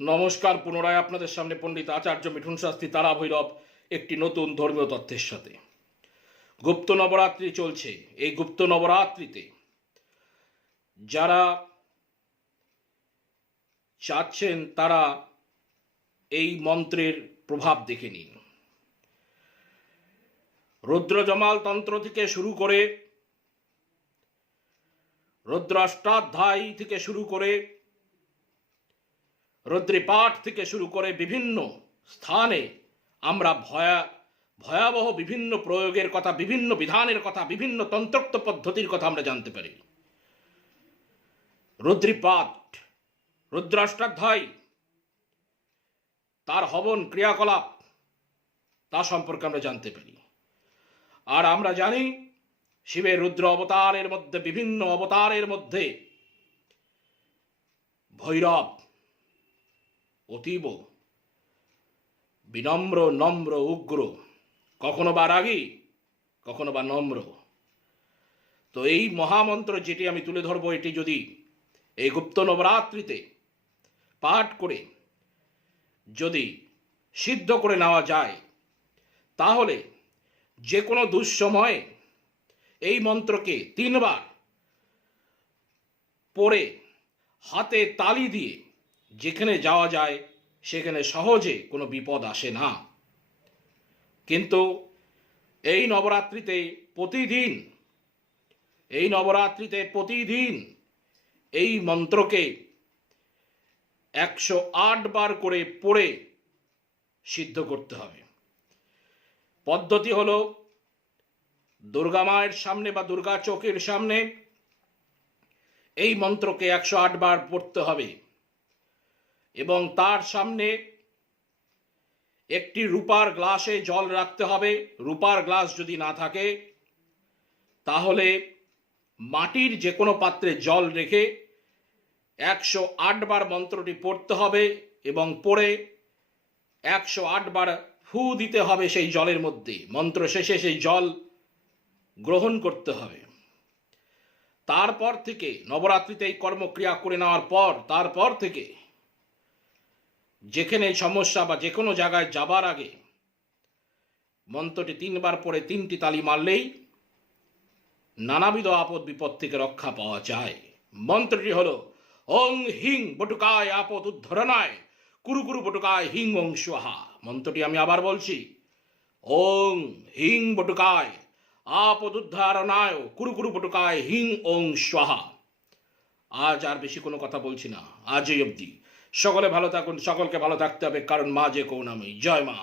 নমস্কার, পুনরায় আপনাদের সামনে পণ্ডিত আচার্য মিঠুন শাস্ত্রী তারা ভৈরব, একটি নতুন ধর্মীয় তথ্যের সাথে। গুপ্ত নবরাত্রি চলছে। এই গুপ্ত নবরাত্রিতে যারা চাচ্ছেন তারা এই মন্ত্রের প্রভাব দেখে নিন। রুদ্রজমাল তন্ত্র থেকে শুরু করে রুদ্রাষ্টাধ্যায়ী থেকে শুরু করে রুদ্রিপাঠ থেকে শুরু করে বিভিন্ন স্থানে আমরা ভয়া, ভয়াবহ বিভিন্ন প্রয়োগের কথা, বিভিন্ন বিধানের কথা, বিভিন্ন তন্ত্রোক্ত পদ্ধতির কথা আমরা জানতে পারি। রুদ্রিপাঠ, রুদ্রাষ্টাধ্যায়, তার হবন ক্রিয়াকলাপ, তা সম্পর্কে আমরা জানতে পারি। আর আমরা জানি, শিবের রুদ্র অবতারের মধ্যে, বিভিন্ন অবতারের মধ্যে, ভৈরব অতীব, বিনম্র, নম্র, উগ্র, কখনো বা রাগী, কখনো বা নম্র। তো এই মহামন্ত্র যেটি আমি তুলে ধরবো, এটি যদি এই গুপ্ত নবরাত্রিতে পাঠ করে যদি সিদ্ধ করে নেওয়া যায়, তাহলে যে কোনো দুঃসময়ে এই মন্ত্রকে তিনবার পড়ে হাতে তালি দিয়ে যেখানে যাওয়া যায়, সেখানে সহজে কোনো বিপদ আসে না। কিন্তু এই নবরাত্রিতে প্রতিদিন, এই নবরাত্রিতে প্রতিদিন এই মন্ত্রকে একশো আট বার করে পড়ে সিদ্ধ করতে হবে। পদ্ধতি হলো দুর্গা মায়ের সামনে বা দুর্গা চৌকের সামনে এই মন্ত্রকে একশো আট বার পড়তে হবে। এবং তার সামনে একটি রূপার গ্লাসে জল রাখতে হবে। রূপার গ্লাস যদি না থাকে, তাহলে মাটির যে কোনো পাত্রে জল রেখে একশো বার মন্ত্রটি পড়তে হবে এবং পড়ে একশো বার ফু দিতে হবে সেই জলের মধ্যে। মন্ত্র শেষে সেই জল গ্রহণ করতে হবে। তারপর থেকে নবরাত্রিতে এই কর্মক্রিয়া করে নেওয়ার পর, তারপর থেকে যেখানে সমস্যা বা যে কোনো জায়গায় যাবার আগে মন্ত্রটি তিনবার পরে তিনটি তালি মারলেই নানাবিধ আপদ বিপদ থেকে রক্ষা পাওয়া যায়। মন্ত্রটি হলো, ওং হিং বটুকায় আপদ উদ্ধরণায়, কুরু কুরু বটুকায় হিং ওং স্বাহা। মন্ত্রটি আমি আবার বলছি, ওং হিং বটুকায় আপদ উদ্ধারণায়, কুরু কুরু বটুকায় হিং ওং স্বাহা। আজ আর বেশি কোনো কথা বলছি না। আজই অবধি। সকলে ভালো থাকুন সকলকে ভালো থাকতে হবে কারণ মা যে করুণাময়ী জয় মা।